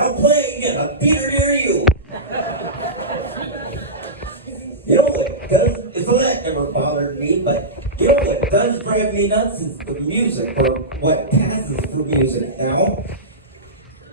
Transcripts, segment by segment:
now playing in a theater near you. You know what does, so that never bothered me, but you know what does drive me nuts is the music, or what passes for music now.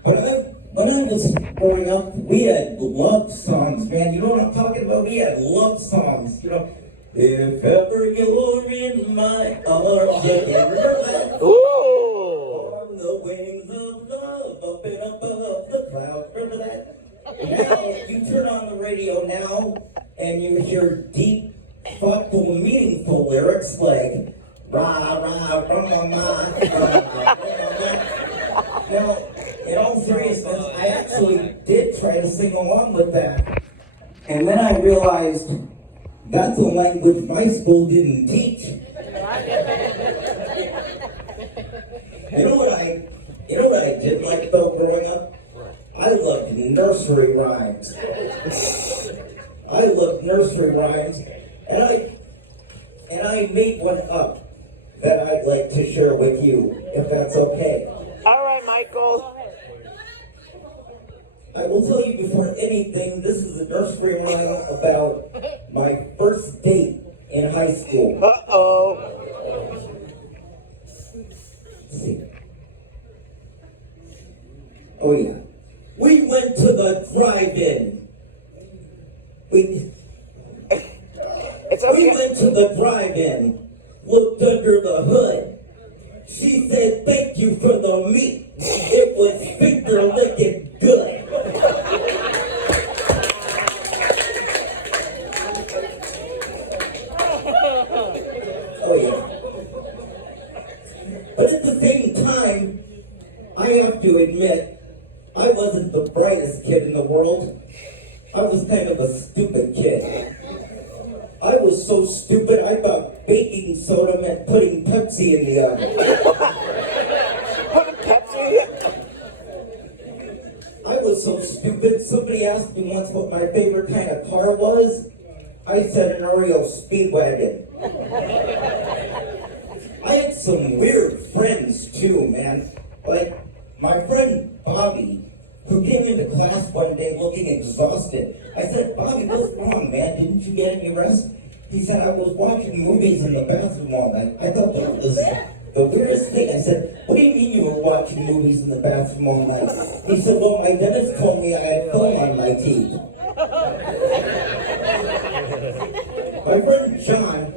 When I was growing up, we had love songs, man. You know what I'm talking about? We had love songs, you know. If ever you're in my arms, you can remember that? Ooh. On the wings of love, up and above the clouds. Remember that? Now, you turn on the radio now, and you hear deep, thoughtful, meaningful lyrics like, rah, rah, rah, rah, rah, rah. Now, in all seriousness, I actually did try to sing along with that. And then I realized that's a language my school didn't teach. You know what I did like though growing up? I loved nursery rhymes. And I made one up that I'd like to share with you, if that's okay. All right, Michael. I will tell you before anything, this is a nursery rhyme about my first date in high school. Uh-oh. Let's see. Oh yeah. We went to the drive-in. We went to the drive-in, looked under the hood. She said, thank you for the meat. It was finger licking good. Oh yeah. But at the same time, I have to admit, I wasn't the brightest kid in the world. I was kind of a stupid kid. I was so stupid, I thought baking soda meant putting Pepsi in the oven. Putting Pepsi? I was so stupid, somebody asked me once what my favorite kind of car was. I said an Oreo Speedwagon. I had some weird friends too, man. Like my friend Bobby, who came into class one day looking exhausted. I said, Bobby, what's wrong, man? Didn't you get any rest? He said, I was watching movies in the bathroom all night. I thought that was the weirdest thing. I said, what do you mean you were watching movies in the bathroom all night? He said, well, my dentist told me I had film on my teeth. My friend John,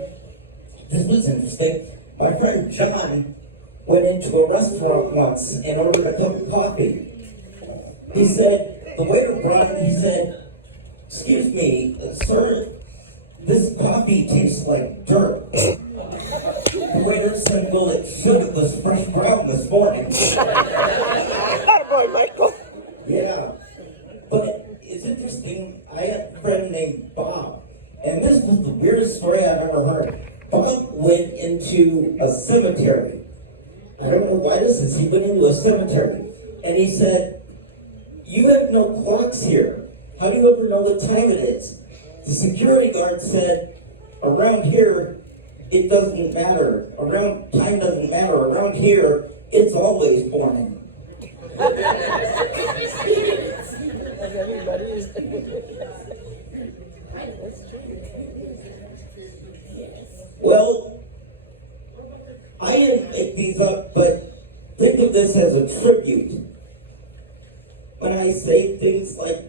this was interesting. My friend John went into a restaurant once and ordered a cup of coffee. He said, the waiter brought it, he said, excuse me, sir, this coffee tastes like dirt. The waiter said, well, it should have was fresh ground this morning. Oh boy, Michael. Yeah, but it's interesting, I had a friend named Bob, and this was the weirdest story I've ever heard. Bob went into a cemetery. I don't know why this is, he went into a cemetery, and he said, you have no clocks here. How do you ever know what time it is? The security guard said, around here, it doesn't matter. Time doesn't matter. Around here, it's always morning. Well, I didn't make these up, but think of this as a tribute. When I say things like,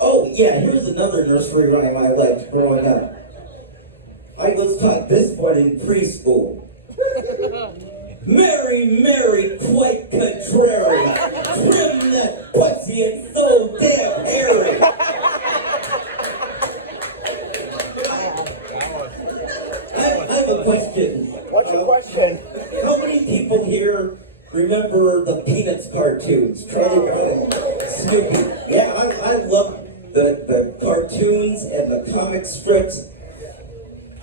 oh yeah, here's another nursery rhyme I liked growing up. I was taught this one in preschool. Mary, Mary, quite contrary, trim that pussy, it's so damn hairy. I have a question. What's your question? How many people here remember the Peanuts cartoons, Charlie Brown and Snoopy? Yeah, I love the cartoons and the comic strips.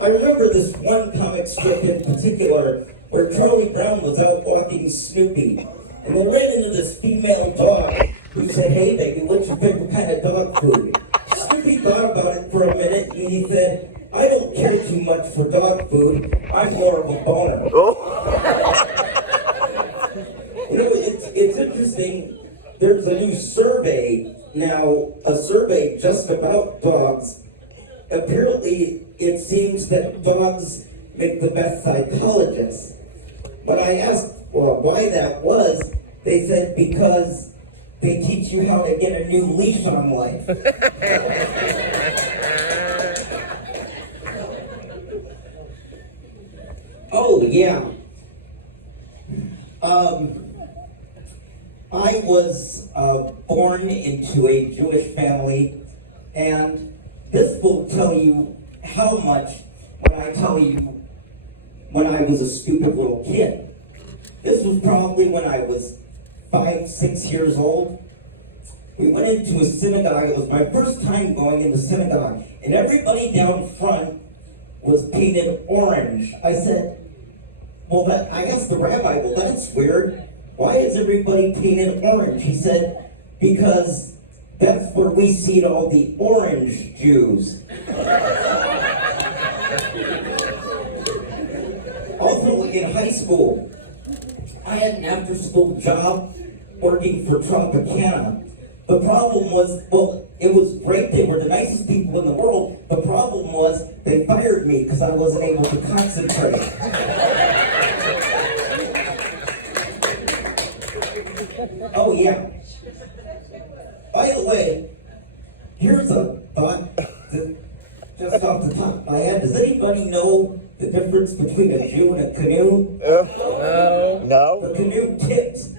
I remember this one comic strip in particular where Charlie Brown was out walking Snoopy, and they ran into this female dog who said, hey baby, what's your favorite kind of dog food? Snoopy thought about it for a minute and he said, I don't care too much for dog food, I'm more of a boner. Oh. You know, it's interesting. there's a new survey now, a survey just about dogs. Apparently, it seems that dogs make the best psychologists. When I asked why that was, they said because they teach you how to get a new leash on life. Oh, yeah. I was born into a Jewish family, and this will tell you how much when I tell you when I was a stupid little kid. This was probably when I was 5, 6 years old. We went into a synagogue. It was my first time going into synagogue, and everybody down front was painted orange. I said, I asked the rabbi, well, that's weird. Why is everybody painted orange? He said, because that's where we see all the orange Jews. Also, in high school, I had an after-school job working for Tropicana. The problem was, it was great. They were the nicest people in the world. The problem was they fired me because I wasn't able to concentrate. Oh, yeah. By the way, here's a thought just off the top of my head. Does anybody know the difference between a Jew and a canoe? No. The canoe tips.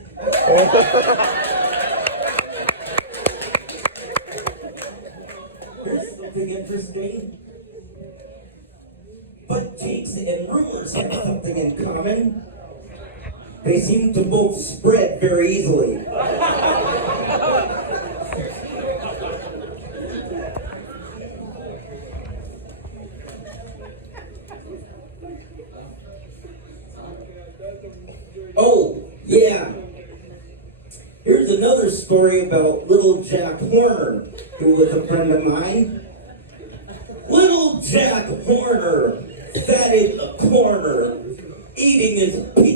Here's something interesting. But jinx and rumors have something in common. They seem to both spread very easily. Oh, yeah. Here's another story about little Jack Horner, who was a friend of mine. Little Jack Horner sat in a corner, eating his pizza.